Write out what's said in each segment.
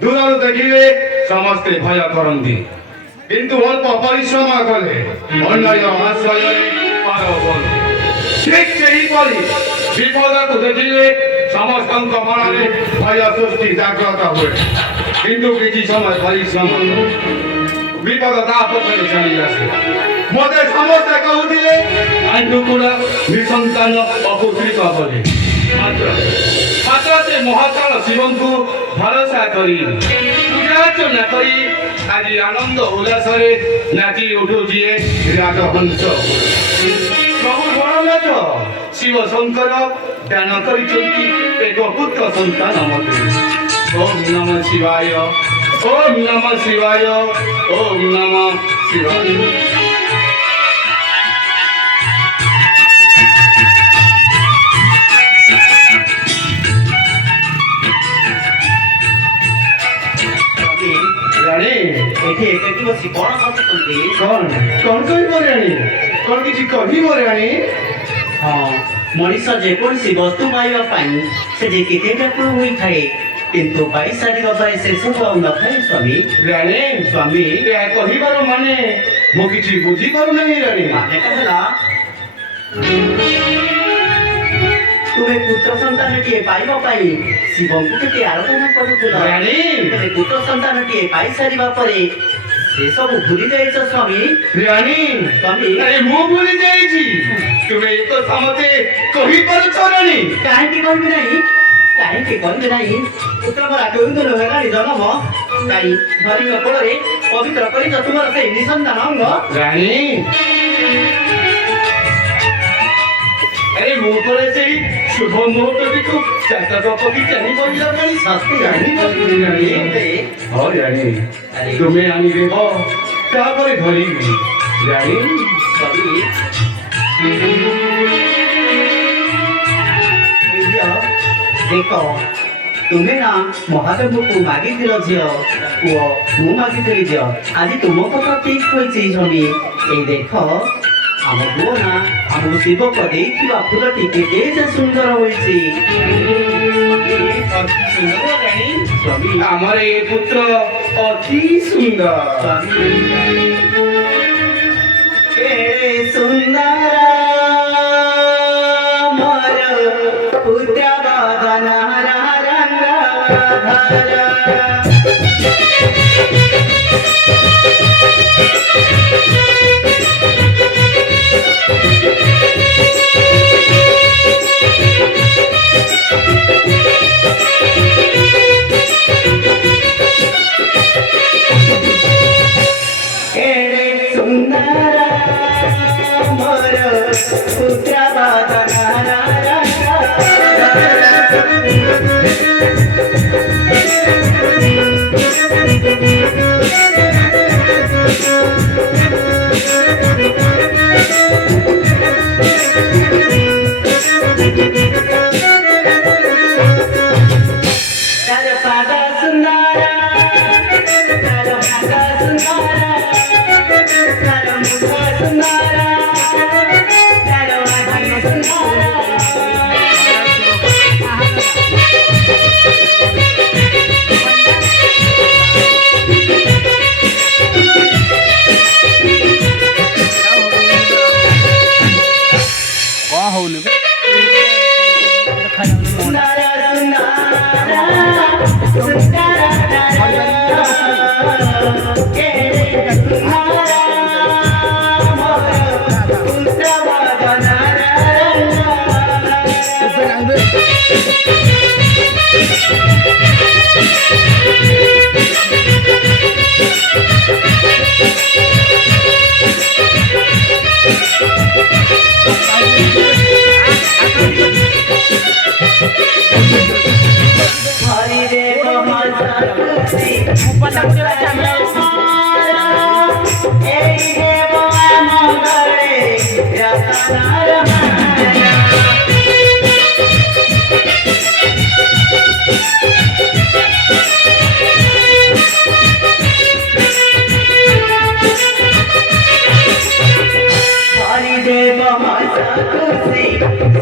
दूर देखिले समस्ते भय करती किंतु अल्प परिश्रम कले अन्याय आश्रय पार ठीक विपद को देखिले समस्त मन में भय सृष्टि जागृत हुए किंतु किसी समय परिश्रम विपद पछे चली आसे मत समस्ते कहते आंटुकुड़ा निसंतान अपुत्रित बोले मात्र से महाकाल शिवन को भरोसा करी पूजा करी आज आनंद उल्लास नाची उठुए राजहंस प्रभु भोलानाथ शिव शंकर दान कर एक पुत्र संतान मते ओम नमः शिवाय ओम नमः शिवाय ओम नमः शिवाय। मनीष जेकोसी वस्तु पाइबापी से केते व्याकुल होई थाए किंतु पाई सारिबा पाई से सब न थाए स्वामी रानी स्वामी या कहिबार माने मो किछि बुझी पारु नहीं रानी माने कहला तुम्हें पुत्र संतान टीए पाइबापी शिवं को केते आराधना करूथला रानी तुम्हें पुत्र संतान टीए पाई सारिबा परे से सब भूली जाइछ स्वामी रानी स्वामी अरे मो भूली जाइछि तुम्हें एक समते कहि पारु छ रानी काहे की कहबी नहीं पुत्र मरा केउ दिन हेलानी जन्म काई धरी कोड़े पवित्र करी तुमर से निसंतान अंग रानी अरे मो करे से शुभ मुहूर्त देखो चाचा दपकी जानी पड़िला रानी सत्य रानी रानी हो रानी तुम्हें आनी देखो तापर धरी रानी सभी देखो तुम्हें ना महादेव को मागी झील पुओ मु मागी झील आज तुम कथा ठीक होई स्वामी ए देख आम पुओ ना आम शिव को देखा फूलटी केते सुंदर होई स्वामी आमर ये पुत्र अति सुंदर सुंदर पुत्र बदन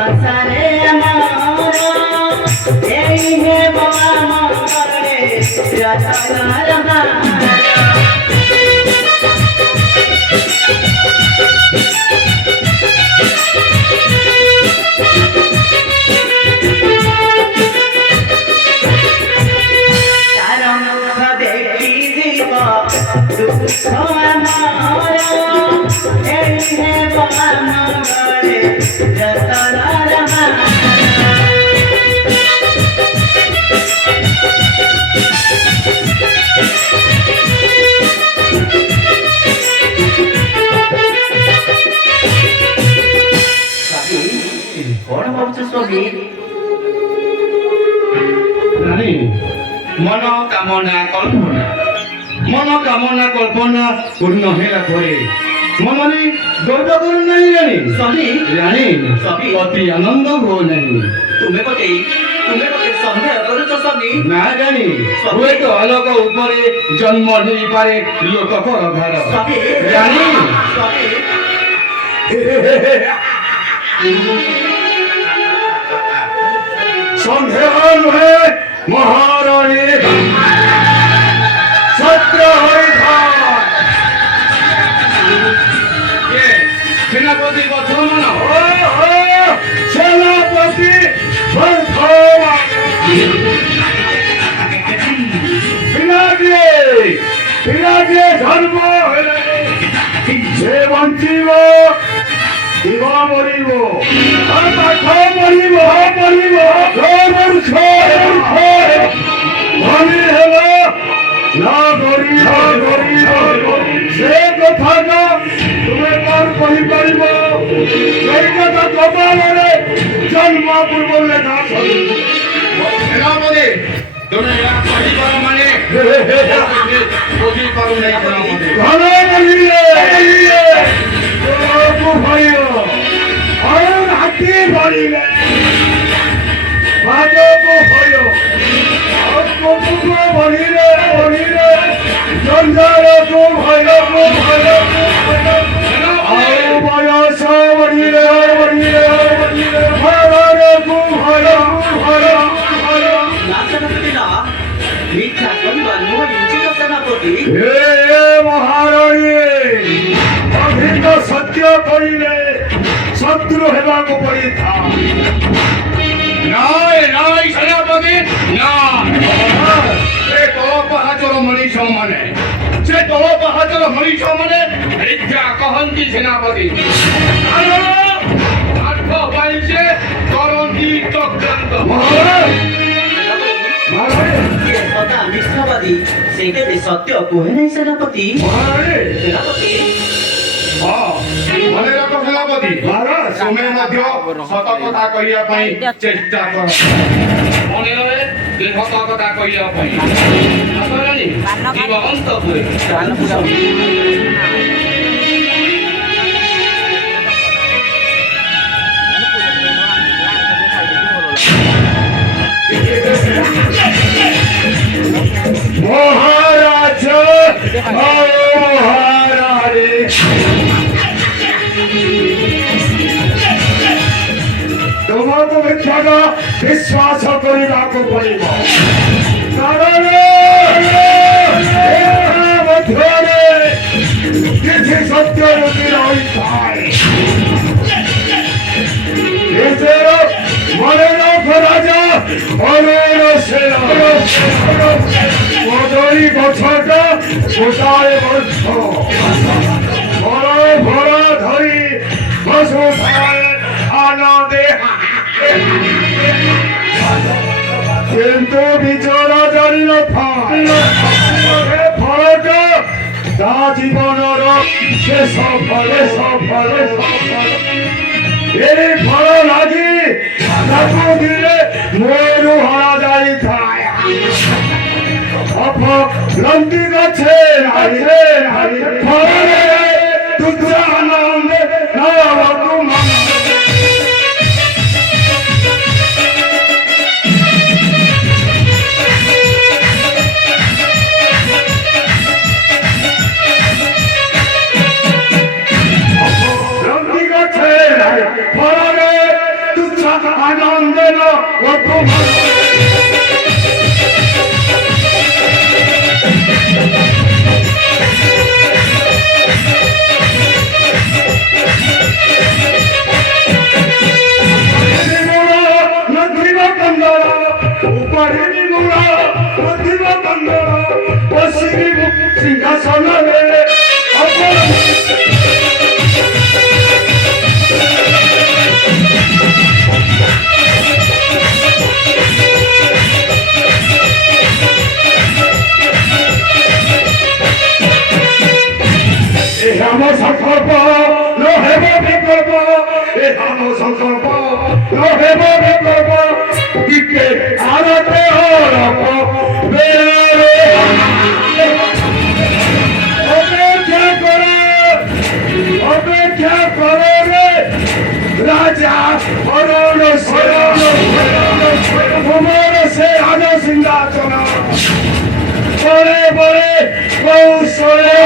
ସଂସାରେ ଆମର ଏଇ ହେବ ଆମରେ ରତନର ହାର। ତାର ମୁଖ ଦେଖି ଯିବ ଦୁଃଖ ଆମର ଏଇ ହେବ ଆମରେ ରତନର ହାର। କଣ ଭାବୁଛ ସ୍ୱାମୀ? রানী মনোকামনা কল্পনা পূর্ণ হেলা পরে মনে গর্ব করুন নাই রানী। ସ୍ୱାମୀ রানী স্বামী। অতি আনন্দ হো নাই। ତୁମେ ଗୋଟେ ସନ୍ଦେହ କରୁଛ ସ୍ୱାମୀ? না জানি ହୁଏତ ଆଲୋକ ଉପରେ ଜନ୍ମ ନେଇପାରେ ଲୋକଙ୍କର ଘର। ସ୍ୱାମୀ ରାଣୀ ସ୍ୱାମୀ সন্দেহ নহে মহারানী ছত্র সেনাপতি বর্ধমান সেনাপতি বর্ধমান পিলাটিয়ে ধর্ম হলে সে বঞ্চিব দিব মরিব পাঠ মরিব ধনী হেল না গরিব সে কথাটা তুমি কর কহিপারিব সেই কথা কপালরে জন্ম পূর্ব লেখা সেনাপতি তুমি কহিপার মানে বুঝিপারু নাই সেনাপতি ধন বলিলে ভয় আর হাতি বলিলে ভাজক ভয় আর কটুক বলিলে জঞ্জালক ভয় আর বয়স বলিলে ভয়ক ভয় ସେନାପତି ନା ମିଥ୍ୟା କହିବା ନୁହଁ ଉଚିତ ସେନାପତି। হে মহারানী অধিক সত্য করিলে শত্রু হেবাকু পড়িথায়। নয় সেনাপতি নয় সে তল পাহাচর মনীষ মানে মিথ্যা কহନ୍ତି সেনাপতি আর্থ পাইছে করନ୍ତି চক্রান্ত। ଯିଏ ସଦା ମିଥ୍ୟାବାଦୀ ସେ କେବେ ସତ୍ୟ କୁହେ ନାହିଁ ସେନାପତି। ସେନାପତି মনে রাখো সেনাপতি তুমি ମଧ୍ୟ সত কথা କହିବା ପାଇଁ ଚେଷ୍ଟା କର। ମନେ ରହେ ଯେ ସତ କଥା କହିବା ପାଇଁ ଆସରାଣୀ ଯିବ ଅନ୍ତପୁରେ। মহারাজ মহারানী তোমাকে মিথ্যাক বিশ্বাস କରିବାକୁ ପଡ଼ିବ କାରଣ ଏହା ମଧ୍ୟରେ କିଛି ସତ୍ୟ ଲୁଚି ରହିଥାଏ। ନିଜର ମନେ ରଖ ରାଜା ଅରୁଣ ସେନ କଦଳୀ ଗଛଟା ଗୋଟାଏ ବର୍ଷ ଭର ଧରି ବସୁଥାଏ ଆନନ୍ଦେ କିନ୍ତୁ ବିଚରା ଜାଣିନଥାଏ ଏ ଫଳଟା ତା ଜୀବନର ଶେଷ ଫଳ এই ফল লাগি তাকু দিলে ময়ূর হরা যাইথায় লন্ডি গাছে ফলে তুচ্ছ আনন্দে নবতু লন্ডি গাছে ফলে তুচ্ছ সিংহাসনরে ଆମ ସଂକଳ୍ପ ନ ହେବ ବିକଳ୍ପ ଏ ଆମ ସଂକଳ୍ପ ନ ହେବ ବିକଳ୍ପ ଟିକେ ଆରତେ ଅଳପ ବେଳରେ ଅପେକ୍ଷା କର ରେ ରାଜା ହରଣ ଶରଣ ତୁମର ସେ ରାଜ ସିଂହାସନ ବଳେ ବଳେ କୌଶଳେ